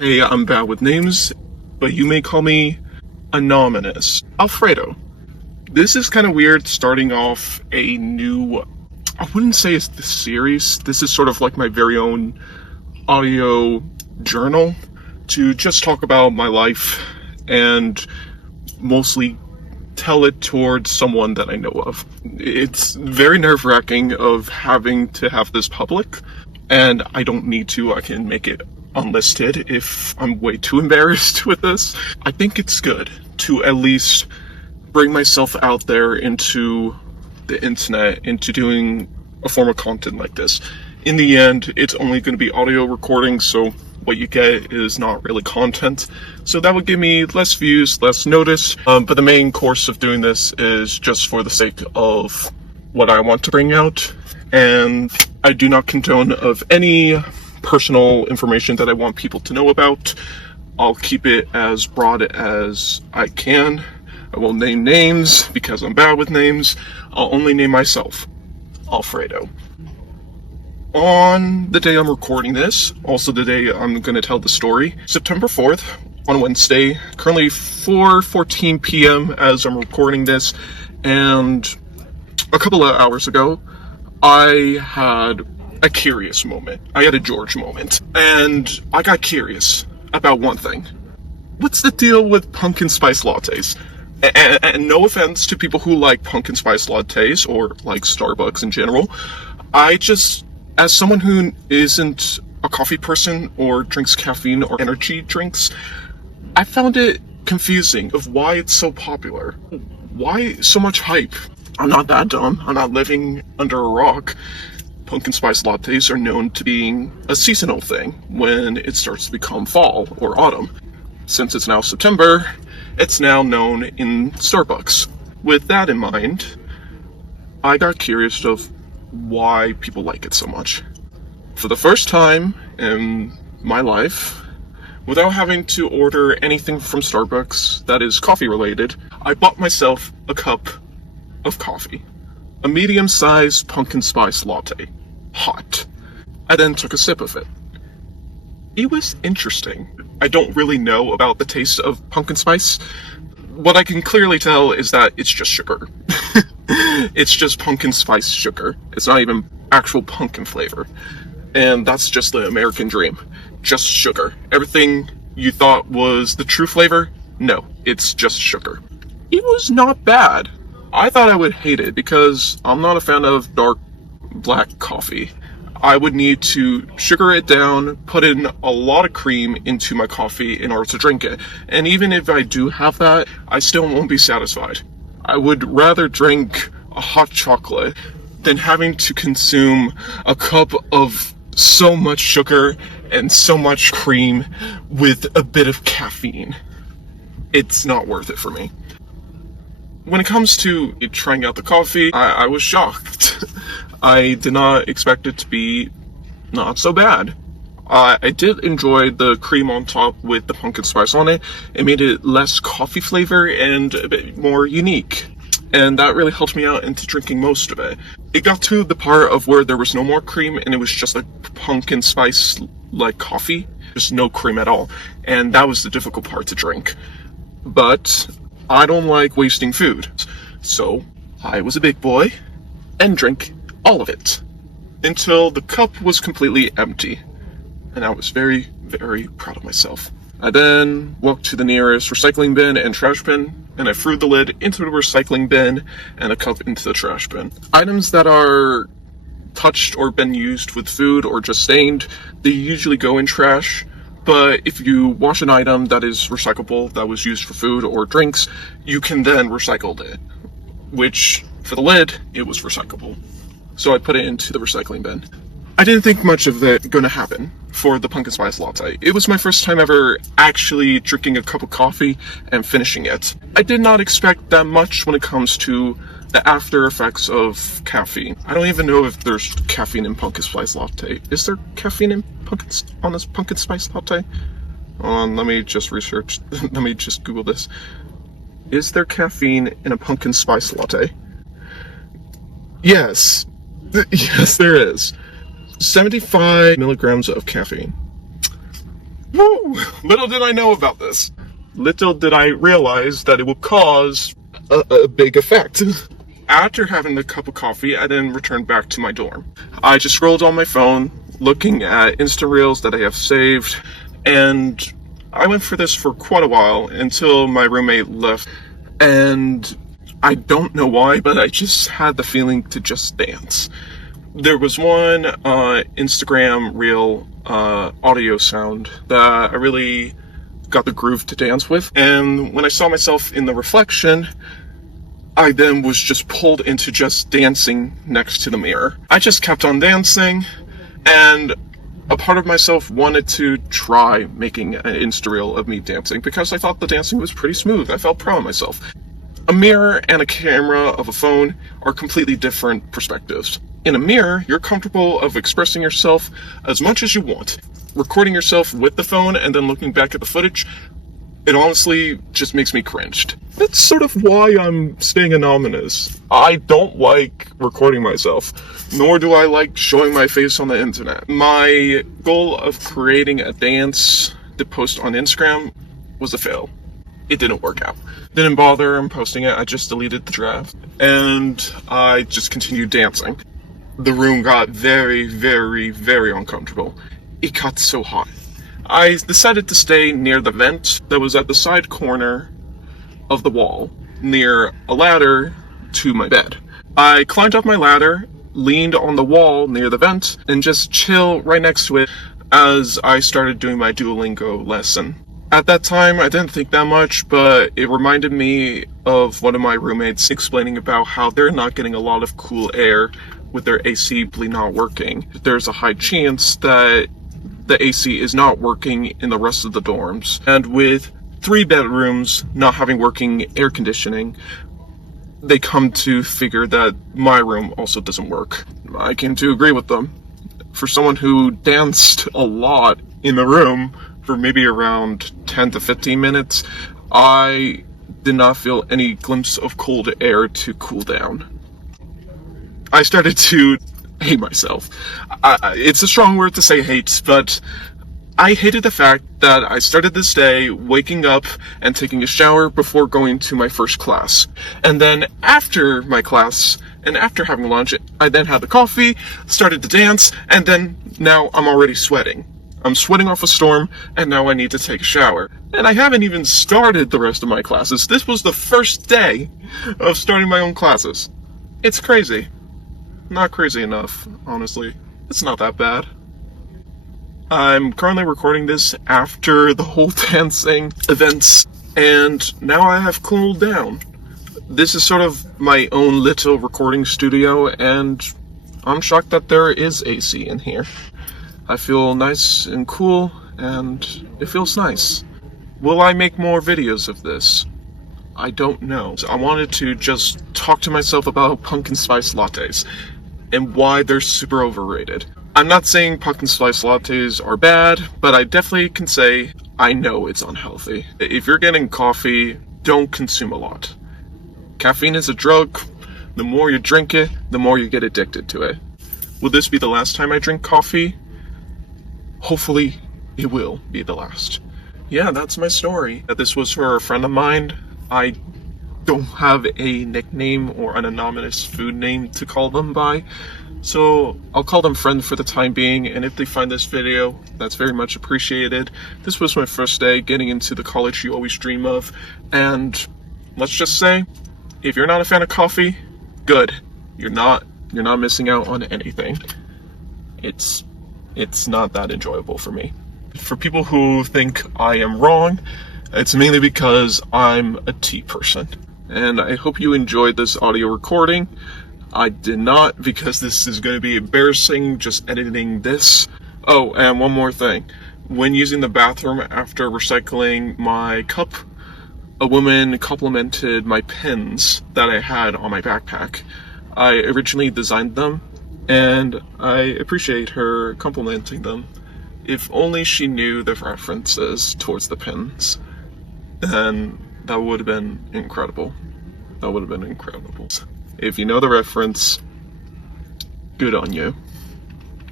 Hey, I'm bad with names, but you may call me Anonymous. Alfredo. This is kind of weird starting off a new, I wouldn't say it's the series. This is sort of like my very own audio journal to just talk about my life and mostly tell it towards someone that I know of. It's very nerve-wracking of having to have this public, and I don't need to. I can make it unlisted if I'm way too embarrassed with this. I think it's good to at least bring myself out there into the internet, into doing a form of content like this. In the end, it's only going to be audio recording, so what you get is not really content. So that would give me less views, less notice, but the main course of doing this is just for the sake of what I want to bring out, and I do not condone of any personal information that I want people to know about. I'll keep it as broad as I can. I won't name names because I'm bad with names. I'll only name myself, Alfredo. On the day I'm recording this, also the day I'm going to tell the story, September 4th, on Wednesday, currently 4:14 p.m. as I'm recording this, and a couple of hours ago, I had a curious moment. I had a George moment, and I got curious about one thing. What's the deal with pumpkin spice lattes? And no offense to people who like pumpkin spice lattes or like Starbucks in general, as someone who isn't a coffee person or drinks caffeine or energy drinks, I found it confusing of why it's so popular. Why so much hype? I'm not that dumb. I'm not living under a rock. Pumpkin spice lattes are known to being a seasonal thing when it starts to become fall or autumn. Since it's now September, it's now known in Starbucks. With that in mind, I got curious of why people like it so much. For the first time in my life, without having to order anything from Starbucks that is coffee related, I bought myself a cup of coffee. A medium-sized pumpkin spice latte. Hot. I then took a sip of it. It was interesting. I don't really know about the taste of pumpkin spice. What I can clearly tell is that it's just sugar. It's just pumpkin spice sugar. It's not even actual pumpkin flavor. And that's just the American dream. Just sugar. Everything you thought was the true flavor, no, it's just sugar. It was not bad. I thought I would hate it because I'm not a fan of dark black coffee. I would need to sugar it down, put in a lot of cream into my coffee in order to drink it. And even if I do have that, I still won't be satisfied. I would rather drink a hot chocolate than having to consume a cup of so much sugar and so much cream with a bit of caffeine. It's not worth it for me. When it comes to trying out the coffee, I was shocked. I did not expect it to be not so bad. I did enjoy the cream on top with the pumpkin spice on it. It made it less coffee flavor and a bit more unique. And that really helped me out into drinking most of it. It got to the part of where there was no more cream and it was just a pumpkin spice like coffee. Just no cream at all. And that was the difficult part to drink. But I don't like wasting food. So I was a big boy and drank all of it until the cup was completely empty. And I was very, very proud of myself. I then walked to the nearest recycling bin and trash bin, and I threw the lid into the recycling bin and the cup into the trash bin. Items that are touched or been used with food or just stained, they usually go in trash. But if you wash an item that is recyclable, that was used for food or drinks, you can then recycle it. Which, for the lid, it was recyclable. So I put it into the recycling bin. I didn't think much of it going to happen for the pumpkin spice latte. It was my first time ever actually drinking a cup of coffee and finishing it. I did not expect that much when it comes to the after effects of caffeine. I don't even know if there's caffeine in pumpkin spice latte. Is there caffeine in on this pumpkin spice latte? Let me just research. Let me just Google this. Is there caffeine in a pumpkin spice latte? Yes. Yes, there is. 75 milligrams of caffeine. Woo! Little did I know about this. Little did I realize that it would cause a big effect. After having a cup of coffee, I then returned back to my dorm. I just scrolled on my phone, looking at Insta Reels that I have saved, and I went for this for quite a while until my roommate left. And I don't know why, but I just had the feeling to just dance. There was one Instagram Reel audio sound that I really got the groove to dance with, and when I saw myself in the reflection, I then was just pulled into just dancing next to the mirror. I just kept on dancing, and a part of myself wanted to try making an Insta Reel of me dancing because I thought the dancing was pretty smooth. I felt proud of myself. A mirror and a camera of a phone are completely different perspectives. In a mirror, you're comfortable of expressing yourself as much as you want. Recording yourself with the phone and then looking back at the footage, it honestly just makes me cringed. That's sort of why I'm staying anonymous. I don't like recording myself, nor do I like showing my face on the internet. My goal of creating a dance to post on Instagram was a fail. It didn't work out. Didn't bother posting it, I just deleted the draft, and I just continued dancing. The room got very, very, very uncomfortable. It got so hot. I decided to stay near the vent that was at the side corner of the wall, near a ladder to my bed. I climbed up my ladder, leaned on the wall near the vent, and just chill right next to it as I started doing my Duolingo lesson. At that time, I didn't think that much, but it reminded me of one of my roommates explaining about how they're not getting a lot of cool air with their AC not working. There's a high chance that the AC is not working in the rest of the dorms. And with 3 bedrooms not having working air conditioning, they come to figure that my room also doesn't work. I came to agree with them. For someone who danced a lot in the room for maybe around 10 to 15 minutes, I did not feel any glimpse of cold air to cool down. I started to hate myself. It's a strong word to say hate, but I hated the fact that I started this day waking up and taking a shower before going to my first class. And then after my class, and after having lunch, I then had the coffee, started to dance, and then now I'm already sweating. I'm sweating off a storm, and now I need to take a shower. And I haven't even started the rest of my classes. This was the first day of starting my own classes. It's crazy. Not crazy enough, honestly. It's not that bad. I'm currently recording this after the whole dancing events, and now I have cooled down. This is sort of my own little recording studio, and I'm shocked that there is AC in here. I feel nice and cool, and it feels nice. Will I make more videos of this? I don't know. I wanted to just talk to myself about pumpkin spice lattes and why they're super overrated. I'm not saying pumpkin spice lattes are bad, but I definitely can say I know it's unhealthy. If you're getting coffee, don't consume a lot. Caffeine is a drug. The more you drink it, the more you get addicted to it. Will this be the last time I drink coffee? Hopefully, it will be the last. Yeah, that's my story. This was for a friend of mine. I don't have a nickname or an anonymous food name to call them by, so I'll call them friend for the time being, and if they find this video, that's very much appreciated. This was my first day getting into the college you always dream of, and let's just say, if you're not a fan of coffee, good. You're not missing out on anything. It's not that enjoyable for me. For people who think I am wrong, it's mainly because I'm a tea person. And I hope you enjoyed this audio recording. I did not, because this is going to be embarrassing just editing this. Oh, and one more thing. When using the bathroom after recycling my cup, a woman complimented my pens that I had on my backpack. I originally designed them, and I appreciate her complimenting them. If only she knew the references towards the pens, then that would have been incredible. That would have been incredible. If you know the reference, good on you.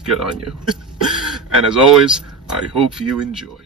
Good on you. And as always, I hope you enjoy.